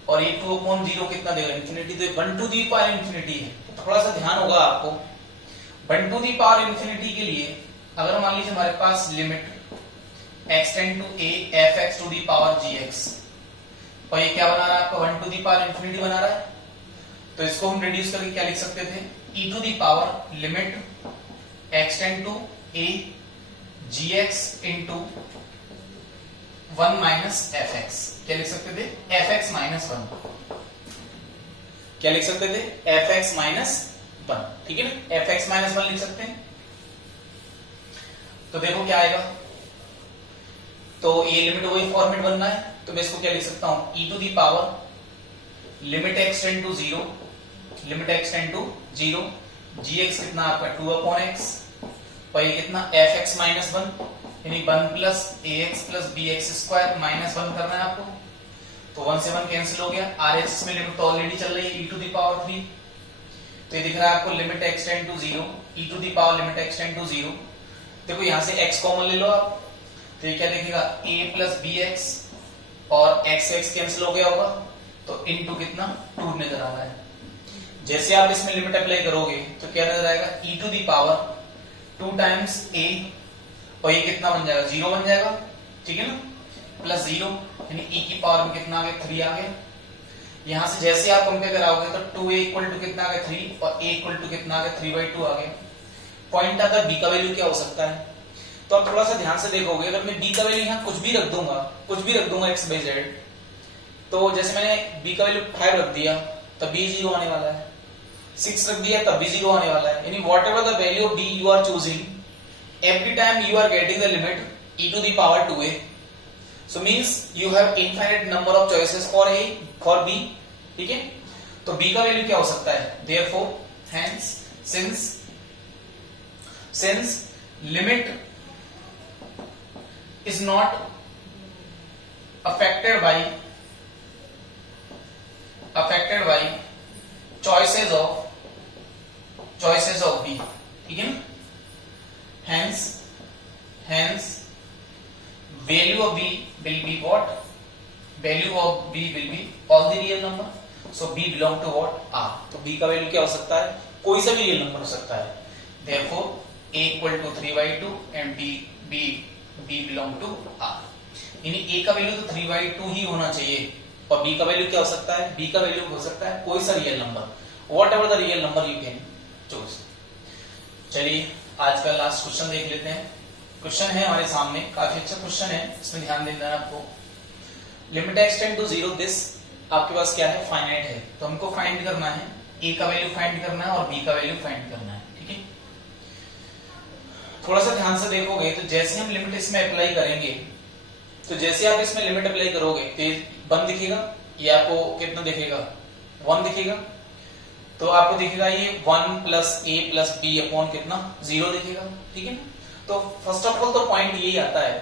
और ये टू अपॉन जीरो कितना देगा, इंफिनिटी, तो ये one to the power infinity है। तो थोड़ा सा ध्यान होगा आपको, one to the power infinity के लिए अगर मान लीजिए हमारे पास limit x tend to a f x to the power g x, और ये क्या बना रहा है आपका, one to the power infinity बना रहा है, तो इसको हम रिड्यूस करके क्या लिख सकते थे, e to the power limit x tend to a G X into one minus F X, क्या लिख सकते थे, एफ एक्स माइनस वन, क्या लिख सकते थे, एफ एक्स माइनस वन, ठीक है ना, एफ एक्स माइनस वन लिख सकते हैं। तो देखो क्या आएगा, तो ये लिमिट वही फॉर्मेट बनना है, तो मैं इसको क्या लिख सकता हूं, e to the power limit x tend to zero, limit x tend to zero, g x कितना आपका टू अपॉन एक्स, और ये कितना एफ एक्स माइनस वन, यानी one plus a x plus b x square minus one करना है आपको, तो वन से वन कैंसिल हो गया, आर एक्स में लिमिट तो ऑलरेडी चल रही है e to the power three, तो ये दिख रहा है आपको limit x tend to 0 e to the power limit x tend to 0। देखो यहां से x कॉमन ले लो आप, तो ये क्या लिखेगा a प्लस बी एक्स और x x कैंसिल हो गया होगा, तो इनटू कितना 2 नजर आ रहा है। जैसे आप इसमें लिमिट अप्लाई करोगे तो क्या नजर आएगा e to the power 2 times a, और ये कितना बन जाएगा 0 बन जाएगा, ठीक है ना, प्लस 0 यानी e की पावर में कितना आ गया 3 आ गया। यहां से जैसे आप कंपेयर कराओगे तो 2a इक्वल टू कितना आ गया 3 और a इक्वल टू कितना आ गया 3/2 आ गया। पॉइंट आता है b का वैल्यू क्या हो सकता है, तो आप थोड़ा सा ध्यान से देखोगे, अगर मैं b का वैल्यू यहाँ कुछ भी रख दूंगा x बाई z, तो जैसे मैंने b का वैल्यू 5 रख दिया तब b 0 आने वाला है, 6 रख दिया तब भी 0 आने वाला है, यानी whatever the value of b you are choosing every time you are getting the limit e to the power 2a, so means you have infinite number of choices for b, ठीक है। तो b का value क्या हो सकता है, therefore hence since limit is not affected by choices of b, ठीक है ना, hence value of b will be what, value of b will be all the real number, so b belong to what r, तो b का value क्या हो सकता है, कोई सा भी रियल नंबर हो सकता है, therefore a equal to 3/2 and b belong to r, यानी a का वैल्यू तो 3/2 ही होना चाहिए और b का वैल्यू क्या हो सकता है, b का वैल्यू हो सकता है कोई सा real number, what ever the real number you can choose. चलिए आज का लास्ट क्वेश्चन देख लेते हैं। क्वेश्चन है हमारे सामने, काफी अच्छा क्वेश्चन है, इसमें ध्यान देना है आपको। Limit x tend to 0 this आपके पास क्या है, फाइनाइट है, तो हमको फाइंड करना है, a का वैल्यू फाइंड करना है और b का वैल्यू फाइंड करना है, ठीक है। थोड़ा सा ध्यान से देखोगे तो जैसे हम लिमिट इसमें अप्लाई करेंगे, तो जैसे आप इसमें लिमिट अप्लाई करोगे तो 1 दिखेगा, ये आपको कितना दिखेगा 1 दिखेगा, तो आपको दिखेगा ये 1 plus a plus b upon कितना 0 दिखेगा, ठीक है ना। तो फर्स्ट ऑफ ऑल तो पॉइंट यही आता है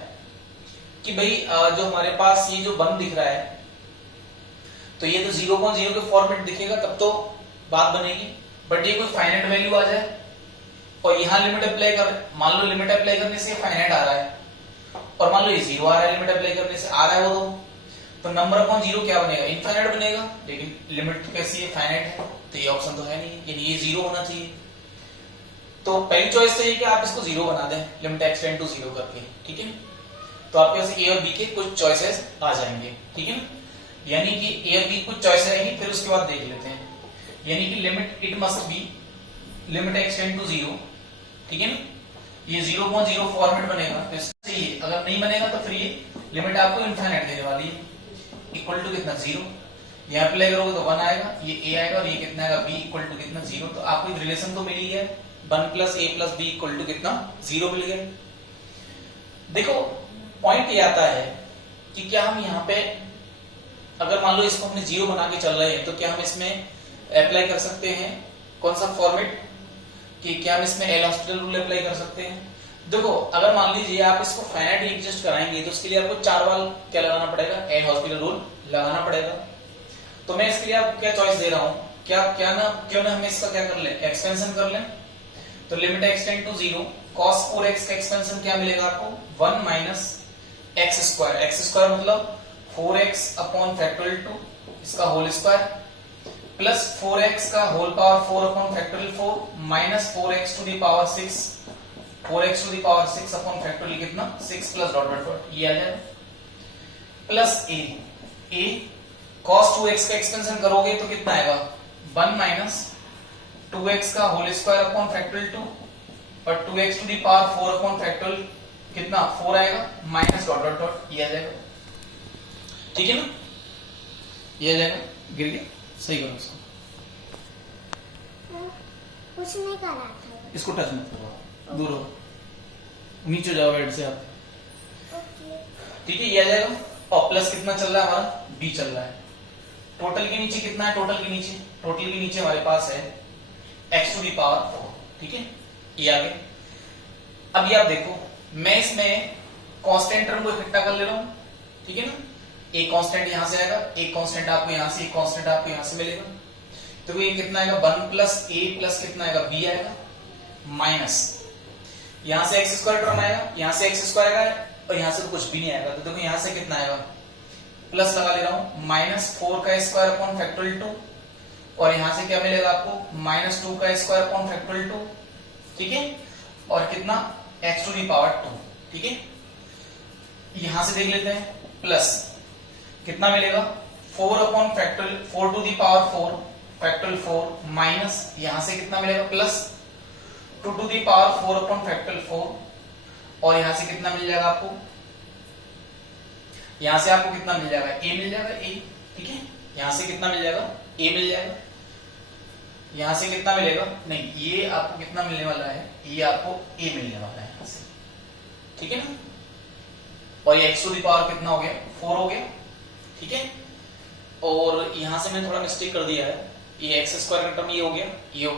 कि भाई जो हमारे पास ये जो 1 दिख रहा है, तो ये तो 0.0 के फॉर्मेट दिखेगा तब तो बात बनेगी, बट ये कोई फाइनाइट वैल्यू आ जाए और यहाँ लिमिट अप्लाई कर, मान लो लिमिट अप्लाई करने से फाइनाइट आ रहा है और मान लो ये 0 आ रहा है, लिमिट अप्लाई करने से आ रहा है वो तो नंबर अपॉन 0 क्या बनेगा, इनफाइनाइट बनेगा, लेकिन लिमिट कैसी है, फाइनाइट है, तो ये ऑप्शन तो है नहीं, यानी ये 0 होना चाहिए। तो पहली चॉइस तो ये कि आप इसको 0 बना दें लिमिट x टेंड टू 0 करके, ठीक है, तो आपके पास a और b के कुछ चॉइसेस आ जाएंगे, ठीक है ना, यानी कि a और b कुछ चॉइस रहेंगी, फिर उसके बाद देख लेते हैं, यानी कि limit it must be limit x tend to 0, ठीक है ना, ये 0.0 फॉर्मेट बनेगा, तो इससे ये अगर नहीं बनेगा तो फिर ये लिमिट आपको इनफाइनाइट देने वाली है, इक्वल टू कितना 0, यहाँ अप्लाई करोगे तो 1 आएगा, ये a आएगा और ये कितना आएगा b इक्वल टू कितना 0, तो आपको एक रिलेशन तो मिल ही गया, 1 plus a plus b equal to कितना 0 मिल गया। देखो पॉइंट ये आता है कि क्या हम यहाँ पे अगर मान लो इसको हमने 0 बना के चल रहे हैं, तो क्या हम इसमें अप्लाई कर सकते हैं कौन सा फॉर्मेट, कि क्या हम इसमें एल हॉस्पिटल रूल अप्लाई कर सकते हैं। देखो अगर मान लीजिए आप इसको फाइनाइट एग्जिस्ट कराएंगे तो उसके लिए आपको 4 बार क्या लगाना पड़ेगा, एल हॉस्पिटल रूल लगाना पड़ेगा। तो मैं इसके लिए आपको क्या चॉइस दे रहा हूं, क्यों ना हम इसका क्या कर लें, एक्सपेंशन कर लें। तो limit x tend to 0 cos 4x का एक्सपेंशन क्या मिलेगा आपको 1 माइनस एक्स स्क्वायर मतलब 4x अपॉन फैक्टोरियल 2 इसका होल स्क्वायर प्लस 4x का whole power 4 upon factorial 4 minus 4x to the power 6 4x to the power 6 upon factorial कितना 6 plus dot dot dot ये आ जाएगा प्लस a cos 2x का expansion करोगे तो कितना आएगा 1 माइनस 2x का होल स्क्वायर अपॉन फैक्टोरियल 2 और 2x to the power 4 upon factorial कितना 4 आएगा माइनस डॉट डॉट डॉट ये आ जाएगा, ठीक है ना, ये आ जाएगा, गिर गया, सही करो इसको, कुछ नहीं कर रहा था, इसको टच मत करो, दूर हो, नीचे जाओ बेड से आप, ठीक है, ये आ जाएगा। और प्लस कितना चल रहा है हमारा b चल रहा है, टोटल के नीचे कितना है, टोटल के नीचे हमारे पास है x टू दी पावर 4, ठीक है, ये आ गया। अब ये आप देखो मैं इसमें कांस्टेंट टर्म को इकट्ठा कर ले रहा हूं, ठीक है ना, एक कांस्टेंट यहां से आएगा, एक कांस्टेंट आपको यहां से, एक कांस्टेंट आपको यहां से मिलेगा। देखो ये कितना आएगा 1 प्लस ए प्लस कितना आएगा बी आएगा माइनस यहां से एक्स स्क्वायर टर्म आएगा, यहां से एक्स स्क्वायर आएगा और यहां से तो कुछ भी नहीं आएगा। तो देखो यहां से कितना आएगा प्लस लगा ले रहा हूं माइनस 4 का स्क्वायर अपॉन फैक्टोरियल 2 और यहां से क्या मिलेगा आपको माइनस 2 का स्क्वायर अपॉन फैक्टोरियल 2, ठीक है, और कितना x टू दी पावर 2, ठीक है। यहां से देख लेते हैं प्लस कितना मिलेगा 4 upon factorial 4 to the power 4 factorial 4 minus यहां से कितना मिलेगा plus 2 to the power 4 upon factorial 4 और यहां से कितना मिल जाएगा आपको, यहां से आपको कितना मिल जाएगा a मिल जाएगा a, ठीक है। यहां से कितना मिल जाएगा a मिल जाएगा, यहां से कितना मिलेगा नहीं ये आपको कितना मिलने वाला है, ये आपको a मिलने वाला है यहां से, ठीक है ना। और ये x टू दी पावर कितना हो गया 4 हो गया, ठीक है। और यहां से मैंने थोड़ा मिस्टेक कर दिया है, ये एक्स स्क्वायर का टर्म ये हो गया,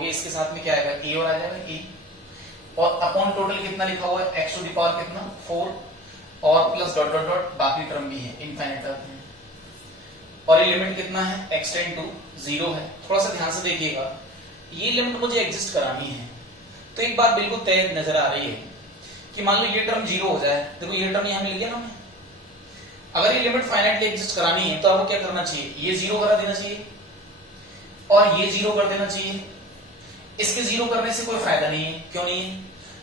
इसके साथ में क्या आएगा a और आ जाएगा a और अपॉन टोटल कितना लिखा हुआ है x टू दी पावर कितना 4 और प्लस डॉट डॉट डॉट बाकी टर्म भी है इनफाइनाइट टर्म है। और ये लिमिट कितना है x टेंड टू 0 है। थोड़ा सा ध्यान से देखिएगा, ये लिमिट मुझे एग्जिस्ट करानी है तो एक बात बिल्कुल तय नजर आ रही है कि मान लो ये टर्म 0 हो जाए, देखो ये टर्म यहां मिल गया ना हमें, अगर ये लिमिट फाइनाइटली एग्जिस्ट करानी है तो आपको क्या करना चाहिए, ये 0 करा देना चाहिए और ये 0 कर देना चाहिए। इसके 0 करने से कोई फायदा नहीं है, क्यों नहीं है,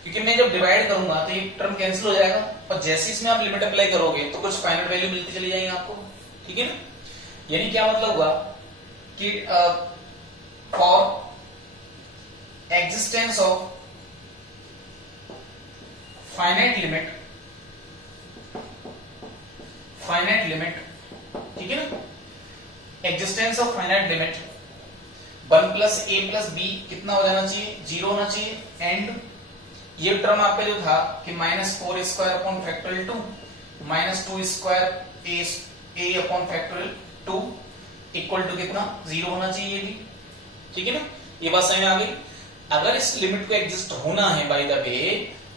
क्योंकि मैं जब डिवाइड करूंगा तो ये टर्म कैंसिल हो जाएगा और जैसे इसमें आप लिमिट अप्लाई करोगे तो कुछ फाइनल वैल्यू मिलती चली जाएगी आपको, ठीक है ना। यानी क्या मतलब हुआ कि for existence of finite limit, ठीक है ना, existence of finite limit 1 plus A plus B कितना हो जाना चाहिए 0 होना चाहिए एंड ये टर्म आपका जो था कि minus 4 square upon factorial 2 minus 2 square A upon factorial 2 equal to कितना 0 होना चाहिए ये भी, ठीक है ना। ये बात समझ में आ गई। अगर इस लिमिट को एग्जिस्ट होना है बाय द वे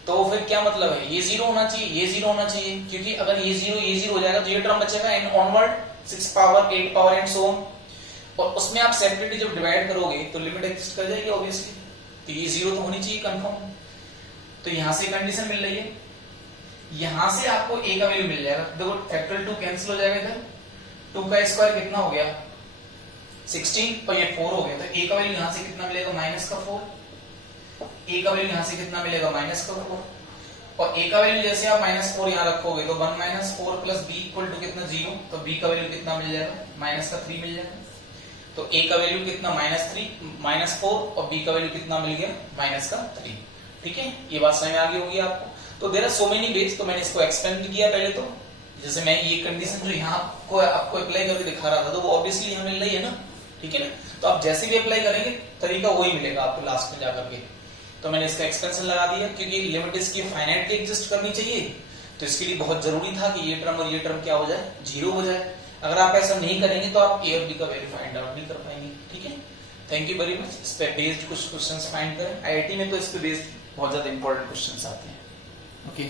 तो फिर क्या मतलब है, ये 0 होना चाहिए, ये 0 होना चाहिए, क्योंकि अगर ये 0 हो जाएगा तो ये टर्म बचेगा and onward 6 power 8 power and so on, और उसमें आप सेपरेटली जब डिवाइड करोगे तो लिमिट एग्जिस्ट कर जाएगी ऑब्वियसली, तो ये 0 तो होनी चाहिए कंफर्म। तो यहां से कंडीशन मिल रही है, यहां से आपको a का वैल्यू मिल जाएगा, देखो फैक्टोरियल 2 कैंसिल हो जाएगा, इधर 2 का स्क्वायर कितना हो गया 16 और ये 4 हो गया, तो a का वैल्यू यहां से कितना मिलेगा माइनस का 4, a का वैल्यू यहां से कितना मिलेगा माइनस का 4 और a का वैल्यू जैसे आप माइनस 4 यहां रखोगे तो 1 minus 4 plus b equal to कितना 0, तो b का वैल्यू कितना मिल जाएगा माइनस का 3 मिल जाएगा, तो a का वैल्यू कितना माइनस 4 और b का वैल्यू कितना मिल गया माइनस का 3, ठीक है। ये बात समझ में आ गई होगी आपको। तो there are so many ways, तो मैंने इसको एक्सपेंड किया पहले, तो जैसे मैं ये कंडीशन जो यहाँ आपको अप्लाई करके दिखा रहा था तो वो ऑब्वियसली यहाँ मिल रही है ना, ठीक है ना। तो आप जैसे भी अप्लाई करेंगे तरीका वही मिलेगा आपको लास्ट में जाकर के। तो मैंने इसका एक्सपेंशन लगा दिया क्योंकि लिमिट इसकी फाइनाइटली एग्जिस्ट करनी चाहिए, तो इसके लिए बहुत जरूरी था कि ये टर्म और ये टर्म क्या हो जाए 0 हो जाए। अगर आप ऐसा नहीं करेंगे तो आप ए और बी का वैल्यू फाइंड आउट नहीं कर पाएंगे, ठीक है। Thank you very much. इस पे बेस्ड कुछ क्वेश्चंस फाइंड करें, आईआईटी में तो इस पे बेस्ड बहुत ज्यादा इंपॉर्टेंट क्वेश्चंस आते हैं, ओके।